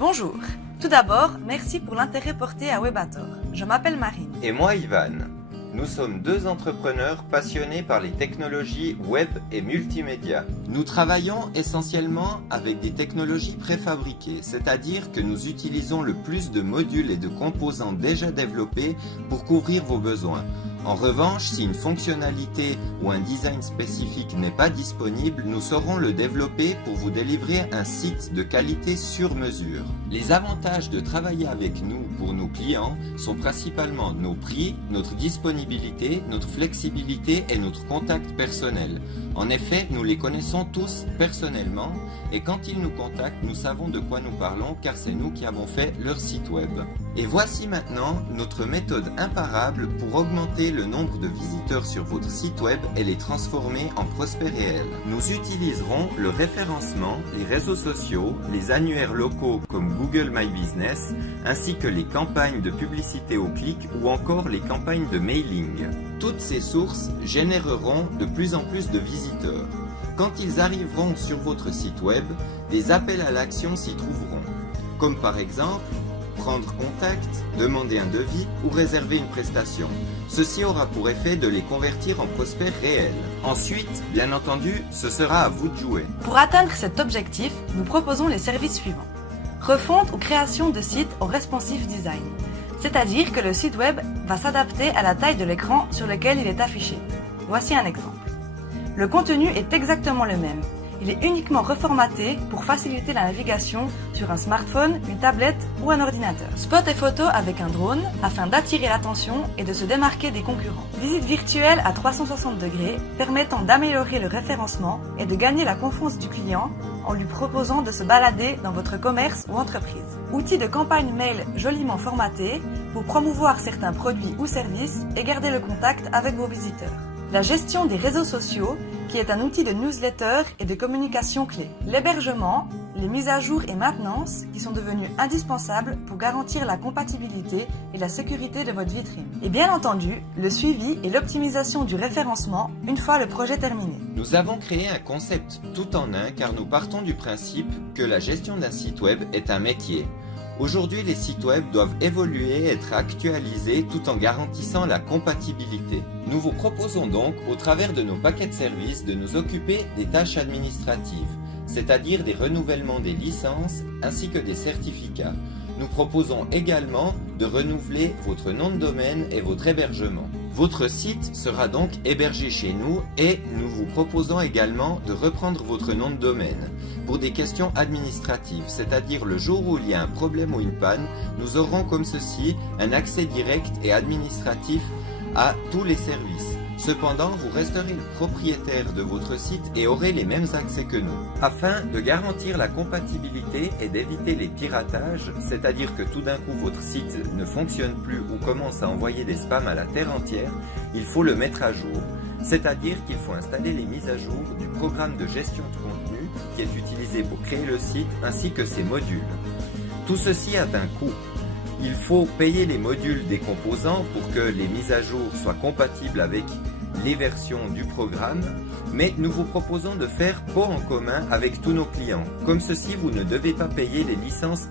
Bonjour. Tout d'abord, merci pour l'intérêt porté à Webator. Je m'appelle Marine. Et moi, Ivan. Nous sommes deux entrepreneurs passionnés par les technologies web et multimédia. Nous travaillons essentiellement avec des technologies préfabriquées, c'est-à-dire que nous utilisons le plus de modules et de composants déjà développés pour couvrir vos besoins. En revanche, si une fonctionnalité ou un design spécifique n'est pas disponible, nous saurons le développer pour vous délivrer un site de qualité sur mesure. Les avantages de travailler avec nous pour nos clients sont principalement nos prix, notre disponibilité, notre flexibilité et notre contact personnel. En effet, nous les connaissons tous personnellement et quand ils nous contactent, nous savons de quoi nous parlons car c'est nous qui avons fait leur site web. Et voici maintenant notre méthode imparable pour augmenter le nombre de visiteurs sur votre site web et les transformer en prospects réels. Nous utiliserons le référencement, les réseaux sociaux, les annuaires locaux comme Google My Business, ainsi que les campagnes de publicité au clic ou encore les campagnes de mailing. Toutes ces sources généreront de plus en plus de visiteurs. Quand ils arriveront sur votre site web, des appels à l'action s'y trouveront, comme par exemple prendre contact, demander un devis ou réserver une prestation. Ceci aura pour effet de les convertir en prospects réels. Ensuite, bien entendu, ce sera à vous de jouer. Pour atteindre cet objectif, nous proposons les services suivants. Refonte ou création de sites au responsive design. C'est-à-dire que le site web va s'adapter à la taille de l'écran sur lequel il est affiché. Voici un exemple. Le contenu est exactement le même. Il est uniquement reformaté pour faciliter la navigation sur un smartphone, une tablette ou un ordinateur. Spot et photo avec un drone afin d'attirer l'attention et de se démarquer des concurrents. Visite virtuelle à 360 degrés permettant d'améliorer le référencement et de gagner la confiance du client en lui proposant de se balader dans votre commerce ou entreprise. Outils de campagne mail joliment formatés pour promouvoir certains produits ou services et garder le contact avec vos visiteurs. La gestion des réseaux sociaux, qui est un outil de newsletter et de communication clé. L'hébergement, les mises à jour et maintenance, qui sont devenus indispensables pour garantir la compatibilité et la sécurité de votre vitrine. Et bien entendu, le suivi et l'optimisation du référencement une fois le projet terminé. Nous avons créé un concept tout en un car nous partons du principe que la gestion d'un site web est un métier. Aujourd'hui, les sites web doivent évoluer et être actualisés tout en garantissant la compatibilité. Nous vous proposons donc, au travers de nos paquets de services, de nous occuper des tâches administratives, c'est-à-dire des renouvellements des licences ainsi que des certificats. Nous proposons également de renouveler votre nom de domaine et votre hébergement. Votre site sera donc hébergé chez nous et nous vous proposons également de reprendre votre nom de domaine pour des questions administratives, c'est-à-dire le jour où il y a un problème ou une panne, nous aurons comme ceci un accès direct et administratif à tous les services. Cependant, vous resterez le propriétaire de votre site et aurez les mêmes accès que nous. Afin de garantir la compatibilité et d'éviter les piratages, c'est-à-dire que tout d'un coup votre site ne fonctionne plus ou commence à envoyer des spams à la terre entière, il faut le mettre à jour. C'est-à-dire qu'il faut installer les mises à jour du programme de gestion de contenu qui est utilisé pour créer le site ainsi que ses modules. Tout ceci a un coût. Il faut payer les modules des composants pour que les mises à jour soient compatibles avec les versions du programme, mais nous vous proposons de faire pot en commun avec tous nos clients. Comme ceci, vous ne devez pas payer les licences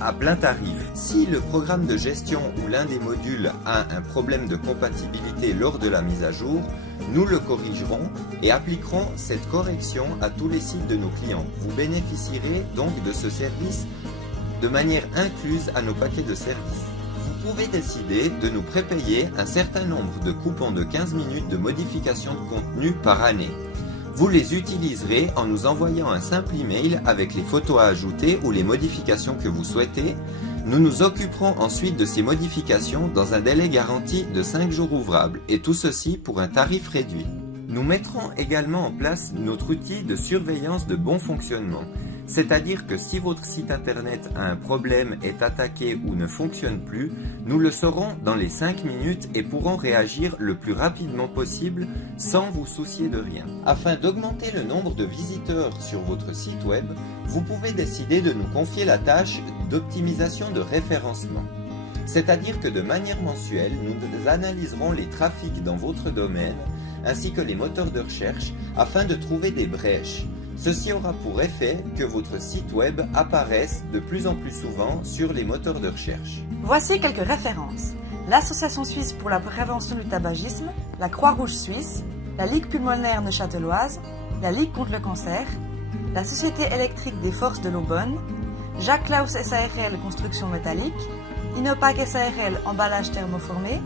à plein tarif. Si le programme de gestion ou l'un des modules a un problème de compatibilité lors de la mise à jour, nous le corrigerons et appliquerons cette correction à tous les sites de nos clients. Vous bénéficierez donc de ce service de manière incluse à nos paquets de services. Vous pouvez décider de nous prépayer un certain nombre de coupons de 15 minutes de modification de contenu par année. Vous les utiliserez en nous envoyant un simple email avec les photos à ajouter ou les modifications que vous souhaitez. Nous nous occuperons ensuite de ces modifications dans un délai garanti de 5 jours ouvrables et tout ceci pour un tarif réduit. Nous mettrons également en place notre outil de surveillance de bon fonctionnement. C'est-à-dire que si votre site internet a un problème, est attaqué ou ne fonctionne plus, nous le saurons dans les 5 minutes et pourrons réagir le plus rapidement possible sans vous soucier de rien. Afin d'augmenter le nombre de visiteurs sur votre site web, vous pouvez décider de nous confier la tâche d'optimisation de référencement. C'est-à-dire que de manière mensuelle, nous analyserons les trafics dans votre domaine ainsi que les moteurs de recherche afin de trouver des brèches. Ceci aura pour effet que votre site web apparaisse de plus en plus souvent sur les moteurs de recherche. Voici quelques références. L'Association suisse pour la prévention du tabagisme, la Croix-Rouge suisse, la Ligue pulmonaire neuchâteloise, la Ligue contre le cancer, la Société électrique des forces de l'Aubonne, Jacques Claus SARL construction métallique, Inopac SARL emballage thermoformé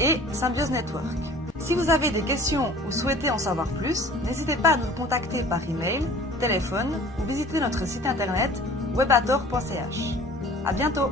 et Symbiose Network. Si vous avez des questions ou souhaitez en savoir plus, n'hésitez pas à nous contacter par email, téléphone ou visiter notre site internet webator.ch. À bientôt!